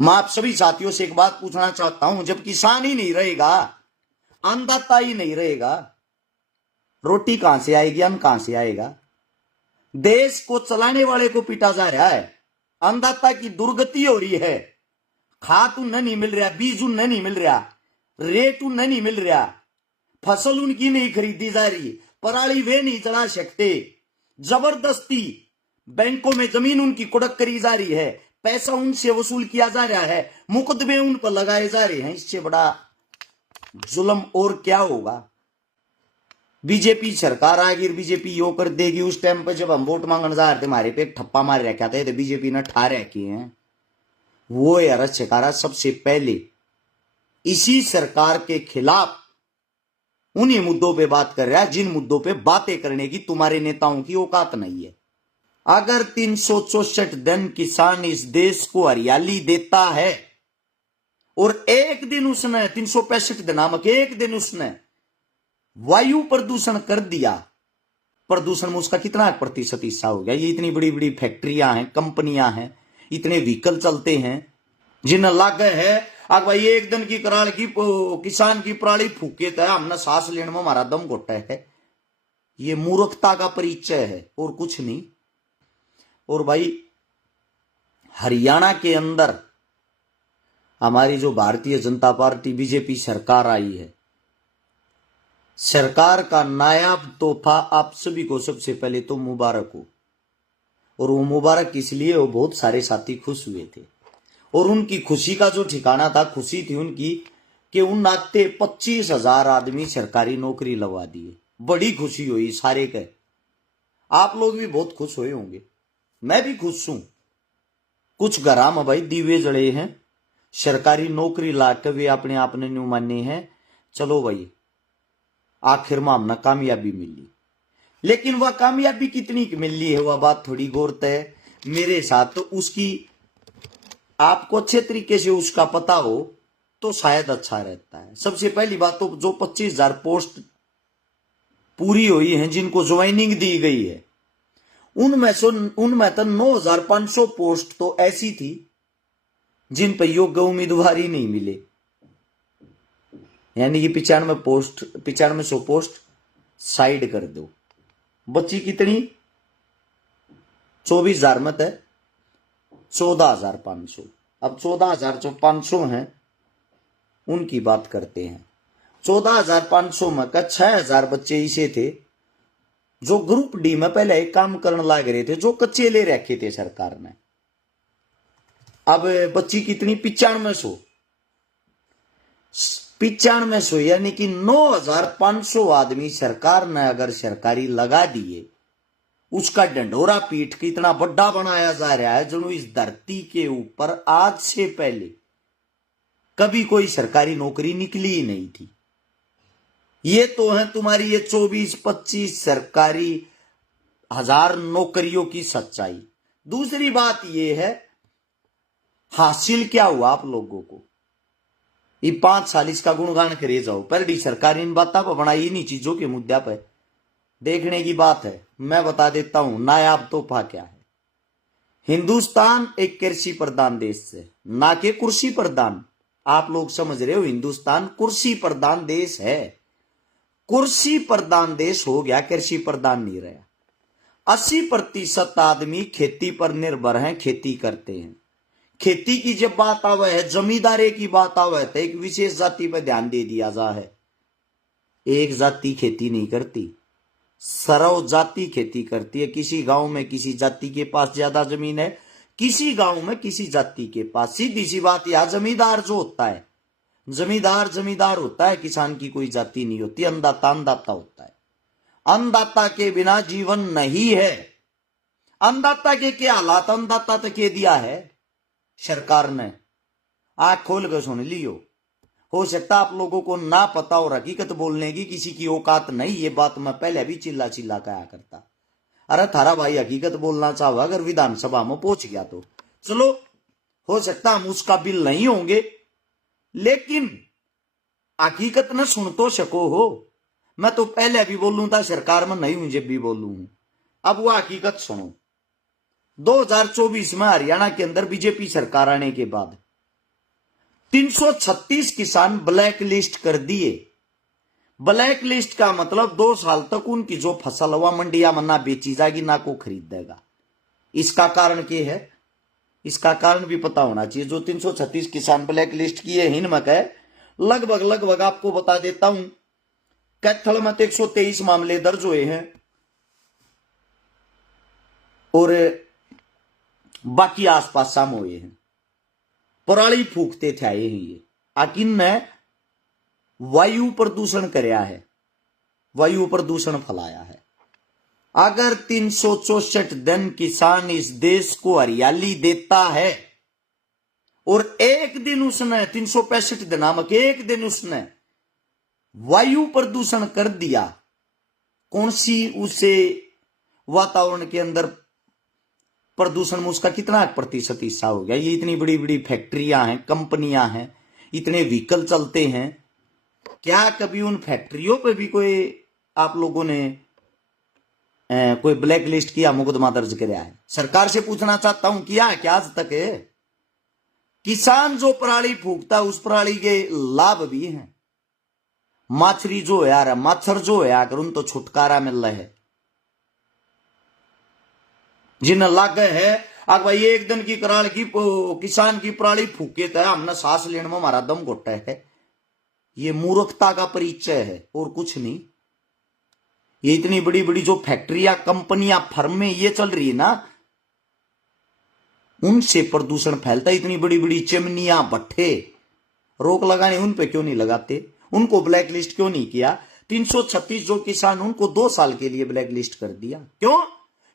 मैं आप सभी साथियों से एक बात पूछना चाहता हूं, जब किसान ही नहीं रहेगा, अन्नदाता ही नहीं रहेगा, रोटी कहां से आएगी, अन्न कहां से आएगा? देश को चलाने वाले को पीटा जा रहा है, अन्नदाता की दुर्गति हो रही है। खाद उन्हें नहीं मिल रहा, बीज उन्हें नहीं मिल रहा, रेट उन्हें नहीं मिल रहा, फसल उनकी नहीं खरीदी जा रही, पराली वे नहीं चला सकते, जबरदस्ती बैंकों में जमीन उनकी कुड़क करी जा रही है, पैसा उनसे वसूल किया जा रहा है, मुकदमे उन पर लगाए जा रहे हैं। इससे बड़ा जुल्म और क्या होगा? बीजेपी सरकार आएगी, बीजेपी यो कर देगी। उस टाइम पर जब हम वोट मांगने जा रहे थे, हमारे पे एक ठप्पा मार रखा था, तो बीजेपी ने ठा रखे हैं। वो यार सरकार सबसे पहले इसी सरकार के खिलाफ उन्हीं मुद्दों पे बात कर रहा है जिन मुद्दों पे बातें करने की तुम्हारे नेताओं की औकात नहीं है। अगर 364 दिन किसान इस देश को हरियाली देता है और एक दिन उसने 365 दिन नामक एक दिन उसने वायु प्रदूषण कर दिया, प्रदूषण में उसका कितना प्रतिशत हिस्सा हो गया? ये इतनी बड़ी बड़ी फैक्ट्रियां हैं, कंपनियां हैं, इतने व्हीकल चलते हैं जिन्हें लाग है अगर भाई एक दिन की कराल की किसान की पराली फूके तो हमने सांस लेने में हमारा दम घोटा है। ये मूर्खता का परिचय है और कुछ नहीं। और भाई हरियाणा के अंदर हमारी जो भारतीय जनता पार्टी बीजेपी सरकार आई है, सरकार का नायाब तोहफा आप सभी को सबसे पहले तो मुबारक हो। और वो मुबारक इसलिए हो, बहुत सारे साथी खुश हुए थे और उनकी खुशी का जो ठिकाना था, खुशी थी उनकी कि उन नाते 25,000 आदमी सरकारी नौकरी लगवा दिए। बड़ी खुशी हुई सारे के। आप लोग भी बहुत खुश हुए होंगे, मैं भी खुश हूं। कुछ घरा में भाई दीवे जड़े हैं, सरकारी नौकरी लाकर वे अपने आप ने न्यू माने हैं, चलो भाई आखिर में हमने कामयाबी मिली। लेकिन वह कामयाबी कितनी मिली है वह बात थोड़ी गौर है मेरे साथ। तो उसकी आपको अच्छे तरीके से उसका पता हो तो शायद अच्छा रहता है। सबसे पहली बात तो जो 25,000 पोस्ट पूरी हुई हैं, जिनको ज्वाइनिंग दी गई है, उनमें तो 9,500 पोस्ट तो ऐसी थी जिन पर योग्य उम्मीदवार ही नहीं मिले। यानी कि 9500 पोस्ट साइड कर दो, बची कितनी? 24,000 मत है 14,500। अब 14,500 हैं, उनकी बात करते हैं। 14,500 में का 6,000 बच्चे ऐसे थे जो ग्रुप डी में पहले एक काम करने लग रहे थे, जो कच्चे ले रखे थे सरकार ने। अब बच्ची कितनी? 9500। 9500 यानी कि 9,500 आदमी सरकार ने अगर सरकारी लगा दिए, उसका डंडोरा पीट के इतना बड़ा बनाया जा रहा है जो इस धरती के ऊपर आज से पहले कभी कोई सरकारी नौकरी निकली ही नहीं थी। ये तो है तुम्हारी ये 24-25 सरकारी 1,000 नौकरियों की सच्चाई। दूसरी बात ये है, हासिल क्या हुआ आप लोगों को? ये 5 साल इसका गुणगान करे जाओ, पर सरकार इन बातों पर बनाई, इन्हीं चीजों के मुद्दे पर देखने की बात है। मैं बता देता हूं नायाब तोहफा क्या है। हिंदुस्तान एक कृषि प्रधान देश है, ना कि कुर्सी प्रधान। आप लोग समझ रहे हो, हिंदुस्तान कुर्सी प्रधान देश है। कुर्सी प्रधान देश हो गया, कृषि प्रधान नहीं रहा। 80% आदमी खेती पर निर्भर हैं, खेती करते हैं। खेती की जब बात आवे है, जमींदारी की बात आवे तो एक विशेष जाति पर ध्यान दे दिया जा है। एक जाति खेती नहीं करती, सर्व जाति खेती करती है। किसी गांव में किसी जाति के पास ज्यादा जमीन है, किसी गांव में किसी जाति के पास। सीधी सी बात, यह जमींदार जो होता है, जमींदार होता है, किसान की कोई जाति नहीं होती। अन्नदाता अन्नदाता होता है। अन्नदाता के बिना जीवन नहीं है। अन्नदाता के क्या हालात अन्नदाता तक के दिया है सरकार ने, आंख खोल कर सुन लियो। हो सकता आप लोगों को ना पता और हकीकत बोलने की किसी की औकात नहीं, ये बात मैं पहले भी चिल्ला चिल्ला कहा करता। अरे थारा भाई हकीकत बोलना चाहो, अगर विधानसभा में पहुंच गया तो चलो, हो सकता हम उसका बिल नहीं होंगे, लेकिन हकीकत न सुन तो सको हो। मैं तो पहले भी बोलूं था, सरकार में नहीं हूं जब भी बोलूं हूं। अब वो हकीकत सुनो। 2024 में हरियाणा के अंदर बीजेपी सरकार आने के बाद 336 किसान ब्लैक लिस्ट कर दिए। ब्लैक लिस्ट का मतलब 2 साल तक उनकी जो फसल हुआ मंडिया में ना बेची जाएगी, ना को खरीदेगा। इसका कारण क्या है? इसका कारण भी पता होना चाहिए। जो 336 किसान ब्लैक लिस्ट किए हैं, इनमें कह लगभग आपको बता देता हूं, कैथल में 123 मामले दर्ज हुए हैं और बाकी आसपास शाम हुए हैं। पराली फूकते थे आए हैं ये। आकिन ने वायु प्रदूषण करया है, वायु प्रदूषण फैलाया है। अगर 364 दिन किसान इस देश को हरियाली देता है और एक दिन उसने 365 दिनामक एक दिन उसने वायु प्रदूषण कर दिया, कौन सी उसे वातावरण के अंदर प्रदूषण में उसका कितना प्रतिशत हिस्सा हो गया? ये इतनी बड़ी बड़ी फैक्ट्रियां हैं, कंपनियां हैं, इतने व्हीकल चलते हैं, क्या कभी उन फैक्ट्रियों पे भी कोई आप लोगों ने कोई ब्लैक लिस्ट किया, मुकदमा दर्ज किया है? सरकार से पूछना चाहता हूं, किया है क्या आज तक है? किसान जो पराली फूकता है उस पराली के लाभ भी हैं। माछरी जो है यार, मच्छर जो है आकर उन तो छुटकारा मिल रहा है। जिन लागे है अगर भाई एक दिन की कराल की किसान की पराली फूके तो हमने सांस लेने में हमारा दम घुटा है। ये मूर्खता का परिचय है और कुछ नहीं। ये इतनी बड़ी बड़ी जो फैक्ट्रियां, कंपनियां, फर्में ये चल रही है ना, उनसे प्रदूषण फैलता है। इतनी बड़ी बड़ी चिमनियां, भट्ठे, रोक लगाने उन पे क्यों नहीं लगाते? उनको ब्लैक लिस्ट क्यों नहीं किया? 336 जो किसान, उनको 2 साल के लिए ब्लैक लिस्ट कर दिया। क्यों?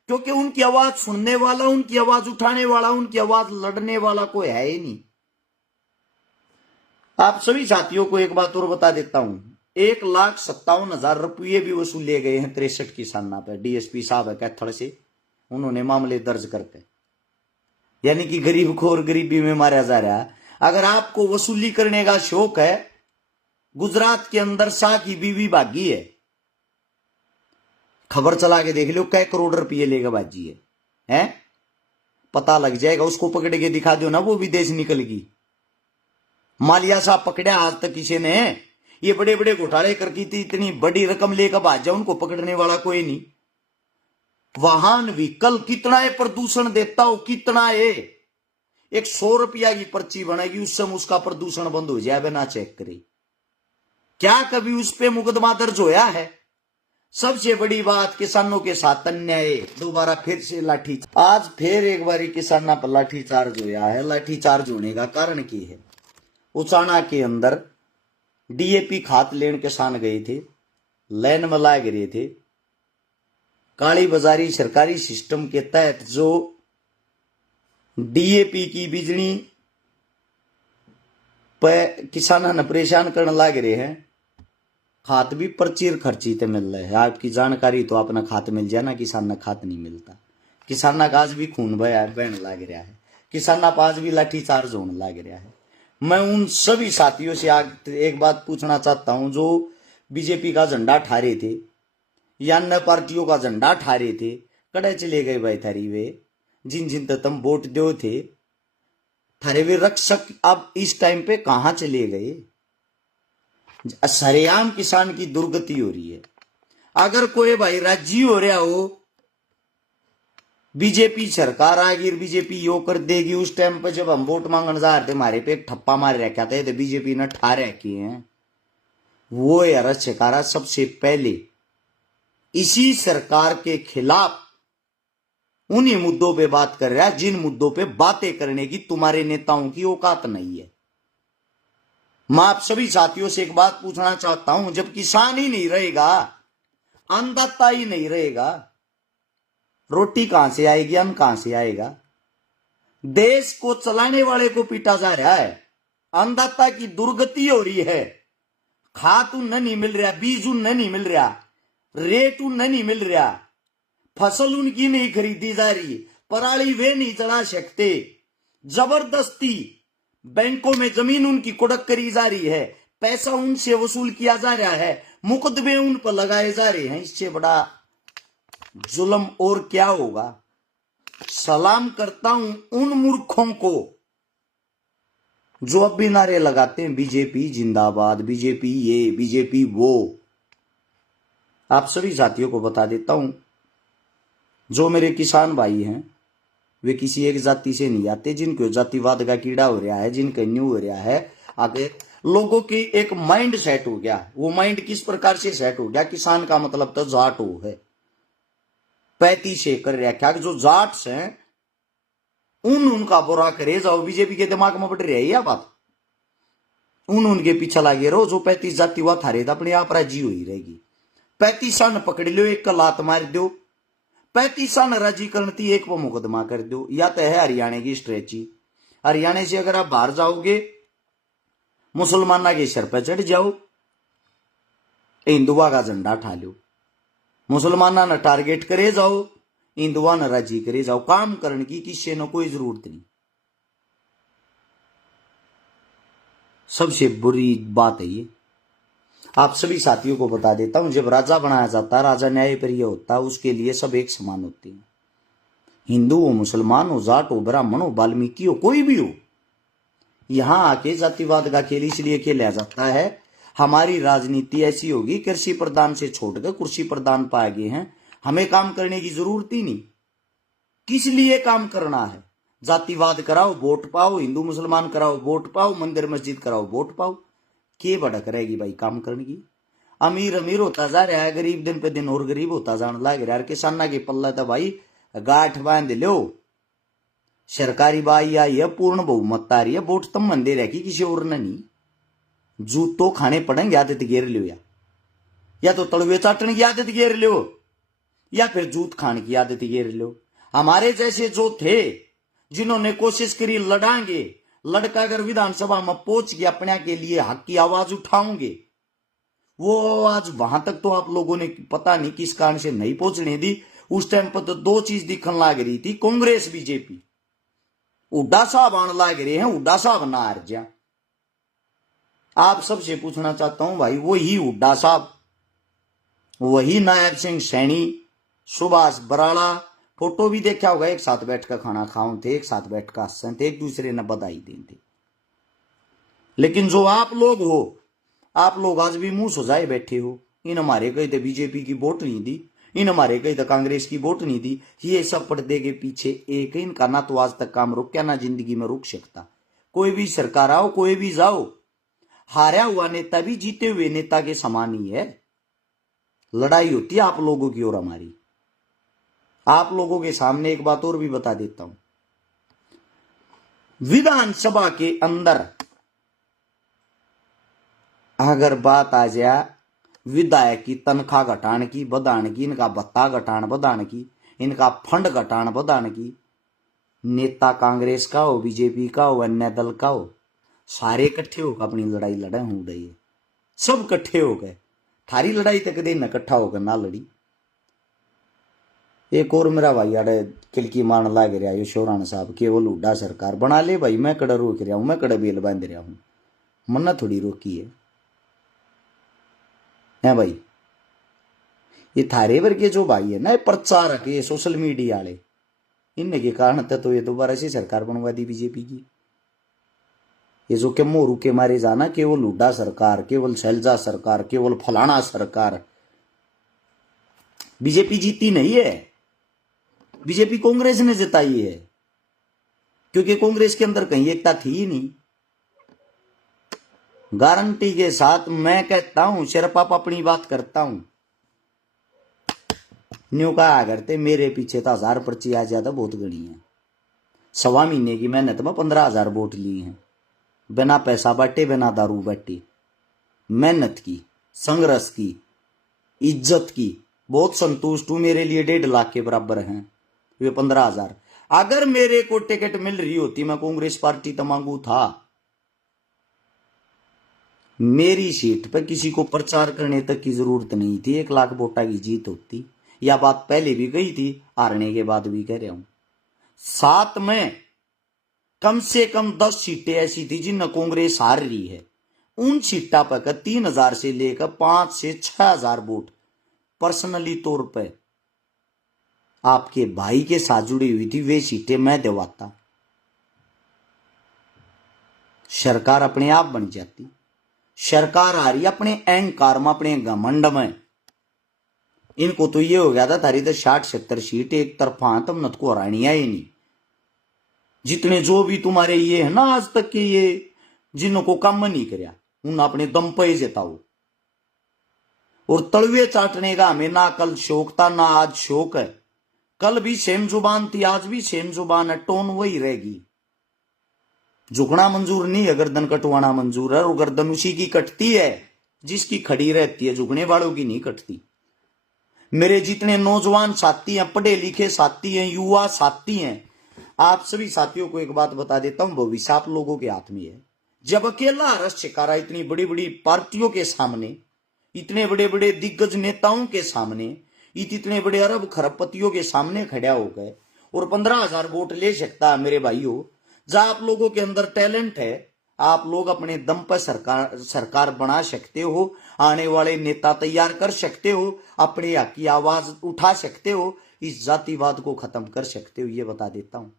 क्योंकि उनकी आवाज सुनने वाला, उनकी आवाज उठाने वाला, उनकी आवाज लड़ने वाला कोई है ही नहीं। आप सभी साथियों को एक बात और बता देता हूं, 1,57,000 रुपये भी वसूले गए हैं 63 किसानों पे। डीएसपी साहब है कैथल से, उन्होंने मामले दर्ज करके, यानी कि गरीब को और गरीबी में मारा जा रहा है। अगर आपको वसूली करने का शौक है, गुजरात के अंदर शाह की बीवी भागी है, खबर चला के देख लो, कै करोड़ रुपये लेगा बाजी है? पता लग जाएगा। उसको पकड़ के दिखा दो ना, वो विदेश निकल गई। मालिया साहब पकड़ा आज तक किसी ने? ये बड़े बड़े घोटाले करती थी, इतनी बड़ी रकम लेकर भाज जाओ, उनको पकड़ने वाला कोई नहीं। वाहन व्हीकल कितना है प्रदूषण देता हो, कितना है? एक 100 रुपया की पर्ची बनेगी, उस समय उसका प्रदूषण बंद हो जाए बिना चेक करे। क्या कभी उस पर मुकदमा दर्ज होया है? सबसे बड़ी बात, किसानों के साथ अन्याय, दोबारा फिर से लाठी। आज फिर एक बार किसानों पर लाठीचार्ज होया है। लाठीचार्ज होने का कारण की है? उचाना के अंदर डीएपी खाद लेने किसान गए थे, लाइन में लाग रहे थे। काली बाजारी सरकारी सिस्टम के तहत जो डीएपी की बिजली पे किसानों ने परेशान करने लग रहे हैं। खाद भी पर्ची खर्ची ते मिल रहा है। आपकी जानकारी तो अपना खाद मिल जाए ना, किसान ने खाद नहीं मिलता। किसान का आज भी खून बहने लग रहा है, किसान का आज भी लाठीचार्ज होने लग रहा है। मैं उन सभी साथियों से आज एक बात पूछना चाहता हूं, जो बीजेपी का झंडा ठा रहे थे या अन्य पार्टियों का झंडा ठा रहे थे, कड़े चले गए भाई थारी वे? जिन जिन तक तुम वोट दो थे, थारे वे रक्षक अब इस टाइम पे कहां चले गए? सरेआम किसान की दुर्गति हो रही है। अगर कोई भाई राजी हो रहा हो बीजेपी सरकार आएगी, बीजेपी यो कर देगी, उस टाइम पर जब हम वोट मांगने जा रहे थे, हमारे पे एक ठप्पा मार रखा था, तो बीजेपी ने ठा रखे हैं, वो यार सरकार सबसे पहले इसी सरकार के खिलाफ उन्हीं मुद्दों पे बात कर रहा है जिन मुद्दों पे बातें करने की तुम्हारे नेताओं की औकात नहीं है। मैं आप सभी साथियों से एक बात पूछना चाहता हूं, जब किसान ही नहीं रहेगा, अन्नदाता ही नहीं रहेगा, रोटी कहां से आएगी, अन्न कहां से आएगा? देश को चलाने वाले को पीटा जा रहा है, अन्नदाता की दुर्गति हो रही है। खाद उन्हें नहीं मिल रहा, बीज उन्हें नहीं मिल रहा, रेट उन्हें नहीं मिल रहा, फसल उनकी नहीं खरीदी जा रही, पराली वे नहीं चला सकते, जबरदस्ती बैंकों में जमीन उनकी कुड़क करी जा रही है, पैसा उनसे वसूल किया जा रहा है, मुकदमे उन पर लगाए जा रहे हैं। इससे बड़ा जुल्म और क्या होगा? सलाम करता हूं उन मूर्खों को जो अब भी नारे लगाते हैं बीजेपी जिंदाबाद, बीजेपी ये, बीजेपी वो, आप सभी साथियों को बता देता हूं, जो मेरे किसान भाई हैं वे किसी एक जाति से नहीं आते। जिनको जातिवाद का कीड़ा हो रहा है, जिनका न्यू हो रहा है, आगे लोगों की एक माइंड सेट हो गया। वो माइंड किस प्रकार से सेट हो गया, किसान का मतलब तो जाट हो है, 35 से कर रखा कि जो जाट्स हैं उनका बुरा करे जाओ। बीजेपी के दिमाग में बढ़ रही है बात, उनके पीछे लागे रहो। जो 35 जाति हुआ थारे तो अपने आप राजी हुई रहेगी। 35 सन पकड़ लो, एक लात मार दो, 35 सन राजी करती एक वो मुकदमा कर दो। या तो है हरियाणा की स्ट्रेची, हरियाणा से अगर आप बाहर जाओगे मुसलमाना के सर पर चढ़ जाओ, हिंदुआ का झंडा ठा लो, मुसलमाना ने टारगेट करे जाओ, हिंदुआ ने राजी करे जाओ। काम करने की किसी ने कोई जरूरत नहीं। सबसे बुरी बात है ये। आप सभी साथियों को बता देता हूं, जब राजा बनाया जाता है, राजा न्यायप्रिय होता है, उसके लिए सब एक समान होते हैं। हिंदू हो, मुसलमान हो, जाट हो, ब्राह्मण हो, वाल्मीकि हो, कोई भी हो। यहां आके जातिवाद का खेल इसलिए खेला जाता है। हमारी राजनीति ऐसी होगी, कृषि प्रधान से छोड़कर कुर्सी प्रधान पाए गए हैं। हमें काम करने की जरूरत ही नहीं। किस लिए काम करना है? जातिवाद कराओ, वोट पाओ, हिंदू मुसलमान कराओ, वोट पाओ, मंदिर मस्जिद कराओ, वोट पाओ। के भड़क रहेगी भाई काम करने की? अमीर अमीर होता जा रहा है, गरीब दिन पे दिन और गरीब होता जाने लग रहा है। किसाना के पल्ला तो भाई गांठ बांध लो। सरकारी बाई आई है, पूर्ण बहुमत आ रही है, वोट तुम मंदे रहेगी, किसी और ने नहीं। जूत तो खाने पड़ेंगे, आदत गेर लो, या तो तड़वे चाटने की आदत गेर लो, या फिर जूत खाने की आदत गेर लो। हमारे जैसे जो थे, जिन्होंने कोशिश करी लड़ांगे, लड़का अगर विधानसभा में पहुंच गया, अपने के लिए हक की आवाज उठाओगे, वो आवाज वहां तक तो आप लोगों ने पता नहीं किस कारण से नहीं पहुंचने दी। उस टाइम पर तो दो चीज दिखने लग रही थी, कांग्रेस बीजेपी। उड्डा साहब आने लग रहे हैं, उड्डा साहब ना हार जा। आप सबसे पूछना चाहता हूं भाई, वही उड्डा साहब, वही नायब सिंह सैनी, सुभाष बराड़ा, फोटो भी देखा होगा, एक साथ बैठ कर खाना खाओ थे, एक साथ बैठ कर हंसते थे, एक दूसरे ने बधाई देते। लेकिन जो आप लोग हो, आप लोग आज भी मुंह सजाए बैठे हो। इन हमारे कहीं तो बीजेपी की वोट नहीं दी, इन हमारे कहीं तो कांग्रेस की वोट नहीं दी। ये सब पर्दे के पीछे एक, इनका ना तो आज तक काम रुक क्या, ना जिंदगी में रुक सकता। कोई भी सरकार आओ, कोई भी जाओ, हारा हुआ नेता भी जीते हुए नेता के समान ही है। लड़ाई होती है आप लोगों की और हमारी। आप लोगों के सामने एक बात और भी बता देता हूं, विधानसभा के अंदर अगर बात आ जाए विधायक की तनख्वाह घटाने की, बढ़ाने की, इनका भत्ता घटाने बढ़ाने की, इनका फंड घटाने बढ़ाने की, नेता कांग्रेस का हो, बीजेपी का हो, अन्य दल का हो, सारे इकट्ठे होकर अपनी लड़ाई लड़े हो रही है। सब इकट्ठे हो गए। थारी लड़ाई तक दे न इकट्ठा होकर ना लड़ी। एक और मेरा भाई अरे किलकी मारने लग रहा है शोरान साहब, केवल उड्डा सरकार बना ले भाई। मैं कड़ा रोक रहा हूं, मैं कड़ा बेल बांध रहा हूं, मन्ना थोड़ी रोकी है भाई। ये थारे वर्ग जो भाई है ना, प्रचारक, ये सोशल मीडिया वाले, इनके कारण तो ये दोबारा से सरकार बनवा दी बीजेपी की। ये जो के मोरू के मारे जाना, केवल हुड्डा सरकार, केवल शैलजा सरकार, केवल फलाना सरकार। बीजेपी जीती नहीं है, बीजेपी कांग्रेस ने जिताई है, क्योंकि कांग्रेस के अंदर कहीं एकता थी ही नहीं। गारंटी के साथ मैं कहता हूं, सिर्फ आप अपनी बात करता हूं, न्यू कहा करते मेरे पीछे तो 1000 पर्ची आ जाता बहुत गणी है। 1.25 महीने की मेहनत में 15,000 वोट लिए हैं, बिना पैसा बांटे, बिना दारू बांटे, मेहनत की, संघर्ष की, इज्जत की। बहुत संतुष्ट हूं, मेरे लिए 1.5 लाख के बराबर हैं वे 15,000। अगर मेरे को टिकट मिल रही होती, मैं कांग्रेस पार्टी तो मांगू था। मेरी सीट पर किसी को प्रचार करने तक की जरूरत नहीं थी, 1 लाख वोटा की जीत होती। यह बात पहले भी कही थी, हारने के बाद भी कह रहा हूं। 7 में कम से कम 10 सीटें ऐसी थी जिनमें कांग्रेस हार रही है। उन सीटा पर 3,000 से लेकर 5 से 6,000 वोट पर्सनली तौर पर आपके भाई के साथ जुड़ी हुई थी, वे सीटें मैं दिलवाता। सरकार अपने आप बन जाती। सरकार आ रही अपने अहंकार में, अपने घमंड में। इनको तो ये हो गया था थारी तो 60-70 सीट एक तरफा, तुम नत को हरानी ही नहीं। जितने जो भी तुम्हारे ये है ना आज तक के ये जिनको काम नहीं करया उन अपने दम पे जताओ। और तलवे चाटने का हमें ना कल शौक था ना आज शौक है। कल भी सेम जुबान थी, आज भी सेम जुबान है, टोन वही रहेगी। झुकना मंजूर नहीं है, गर्दन कटवाना मंजूर है। और गर्दन उसी की कटती है जिसकी खड़ी रहती है, झुकने वालों की नहीं कटती। मेरे जितने नौजवान साथी हैं, पढ़े लिखे साथी हैं, युवा साथी हैं, आप सभी साथियों को एक बात बता देता हूं, भविष्य आप लोगों के हाथ में है। जब अकेला रस शिकारा इतनी बड़ी बड़ी पार्टियों के सामने, इतने बड़े बड़े दिग्गज नेताओं के सामने, इतने बड़े अरब खरबपतियों के सामने खड़ा हो गए और 15,000 वोट ले सकता है मेरे भाइयों। जहां आप लोगों के अंदर टैलेंट है, आप लोग अपने दम पर सरकार बना सकते हो, आने वाले नेता तैयार कर सकते हो, अपने हक की आवाज उठा सकते हो, इस जातिवाद को खत्म कर सकते हो, ये बता देता हूं।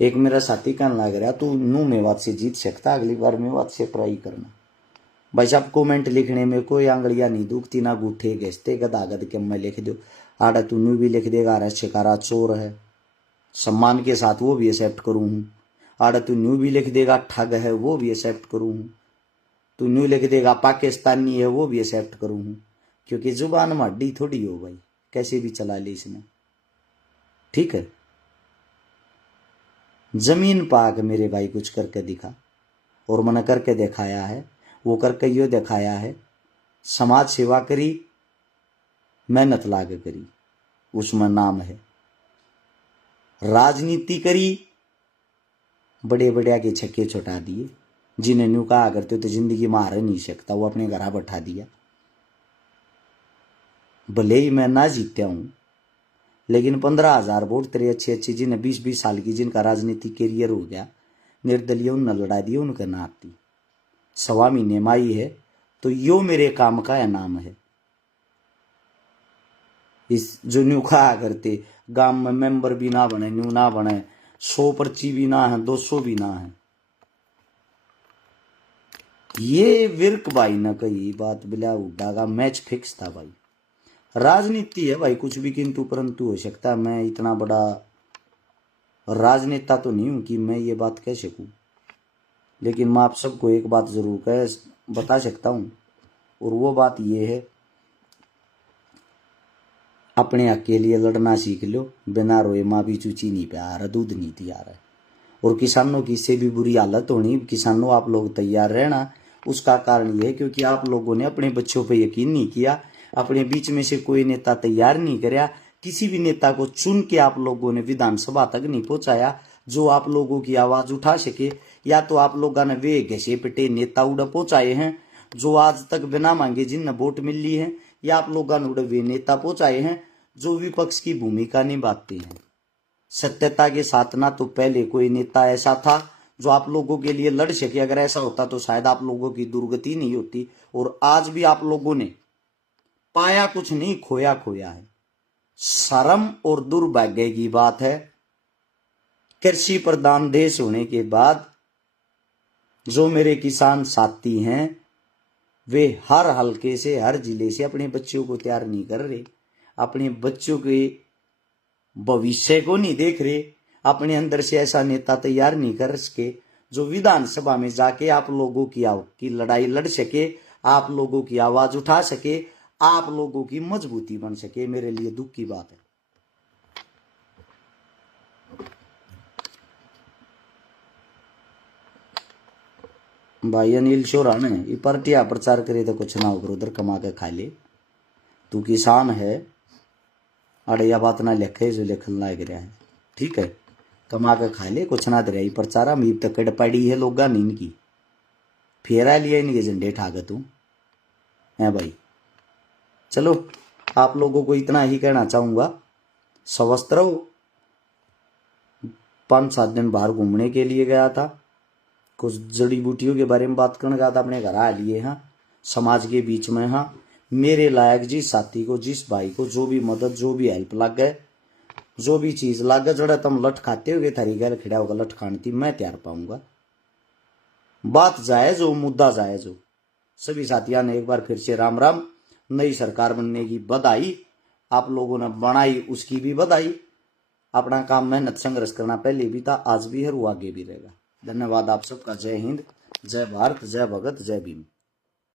एक मेरा साथी कहने लग रहा तू नू मेवात से जीत सकता, अगली बार मेवात से ट्राई करना। भाई साहब कमेंट लिखने में कोई आंगलियां नहीं दुखती ना गूठे घसते, गदागद के मैं लिख दो। आड़ा तू न्यू भी लिख देगा अरे शिकारा चोर है, सम्मान के साथ वो भी एक्सेप्ट करूं हूं। आड़ा तू न्यू भी लिख देगा ठग है, वो भी एक्सेप्ट करूं हूं। तू न्यू लिख देगा पाकिस्तानी है, वो भी एक्सेप्ट करूं हूं। क्योंकि जुबान में हड्डी थोड़ी हो भाई, कैसे भी चला ले इसने, ठीक है। जमीन पाक मेरे भाई कुछ करके दिखा, और मैंने करके दिखाया है। वो करके यो दिखाया है, समाज सेवा करी, मेहनत लाग करी, उसमें नाम है। राजनीति करी, बड़े बड़े के छक्के छुटा दिए। जिन्हें न्यू कहा करते तो जिंदगी में हार नहीं सकता, वो अपने घर बैठा दिया। भले ही मैं ना जीत्या हूं, लेकिन 15,000 वोट तेरे अच्छे जिन्हें 20-20 साल की जिनका राजनीतिक कैरियर हो गया, निर्दलीय उन लड़ा दिए, उनके नाती 1.25 महीने में आई है, तो यो मेरे काम का इनाम है। इस जो न्यू कहा करते गांव में मेंबर भी ना बने, न्यू ना बने, 100 पर्ची भी ना है, 200 भी ना है, ये विर्क भाई न कही बात बिला उड्डा का मैच फिक्स था भाई। राजनीति है भाई, कुछ भी किंतु परंतु हो सकता है। मैं इतना बड़ा राजनेता तो नहीं हूं कि मैं ये बात कह सकूं, लेकिन मैं आप सबको एक बात जरूर बता सकता हूं, और वो बात ये है, अपने हक के लिए लड़ना सीख लो। बिना रोए माँ भी चूची नहीं प्यार, दूध नहीं तैयार है। और किसानों की इससे भी बुरी हालत होनी, किसानों आप लोग तैयार रहना। उसका कारण ये है क्योंकि आप लोगों ने अपने बच्चों पर यकीन नहीं किया, अपने बीच में से कोई नेता तैयार नहीं करया, किसी भी नेता को चुन के आप लोगों ने विधानसभा तक नहीं पहुंचाया जो आप लोगों की आवाज उठा सके। या तो आप लोगों ने वे घसे पिटे नेता उड़ा पहुंचाए हैं जो आज तक बिना मांगे जिन्हें वोट मिल ली है, या आप लोगों ने उड़े वे नेता पहुंचाए हैं जो विपक्ष की भूमिका निभाते हैं। सत्यता के साथ ना तो पहले कोई नेता ऐसा था जो आप लोगों के लिए लड़ सके, अगर ऐसा होता तो शायद आप लोगों की दुर्गति नहीं होती। और आज भी आप लोगों ने पाया कुछ नहीं, खोया खोया है। शर्म और दुर्भाग्य की बात है, कृषि प्रधान देश होने के बाद जो मेरे किसान साथी हैं वे हर हलके से, हर जिले से अपने बच्चों को तैयार नहीं कर रहे, अपने बच्चों के भविष्य को नहीं देख रहे, अपने अंदर से ऐसा नेता तैयार नहीं कर सके जो विधानसभा में जाके आप लोगों की लड़ाई लड़ सके, आप लोगों की आवाज उठा सके, आप लोगों की मजबूती बन सके। मेरे लिए दुख की बात है। भाई अनिल शोरा ने ये पार्टिया प्रचार करे तो कुछ ना होकर उधर कमा के खा ले। तू किसान है, अरे या बात ना लिखे जो लिखन लाग रहा है, ठीक है, कमा के खा ले, कुछ ना दे रही प्रचारा मीप तक कड़ पड़ी है लोगा नींद की, फेरा लिया इनके झंडे ठाक तू है भाई। चलो आप लोगों को इतना ही कहना चाहूंगा, स्वस्थ रहो। 5-7 दिन बाहर घूमने के लिए गया था, कुछ जड़ी बूटियों के बारे में बात करने गया था, अपने घर आ लिए। हाँ, समाज के बीच में, हाँ, मेरे लायक जिस साथी को, जिस भाई को जो भी मदद, जो भी हेल्प लग गए, जो भी चीज लागे जड़ा तुम लठ खाते हो थारी गैल खिड़ा होगा लठ खाने मैं तैयार पाऊंगा। बात जायज हो, मुद्दा जायज हो। सभी साथियों ने एक बार फिर से राम राम। नई सरकार बनने की बधाई। आप लोगों ने बनाई उसकी भी बधाई। अपना काम मेहनत संघर्ष करना पहले भी था, आज भी है, वो आगे भी रहेगा। धन्यवाद आप सबका। जय हिंद, जय भारत, जय भगत, जय भीम।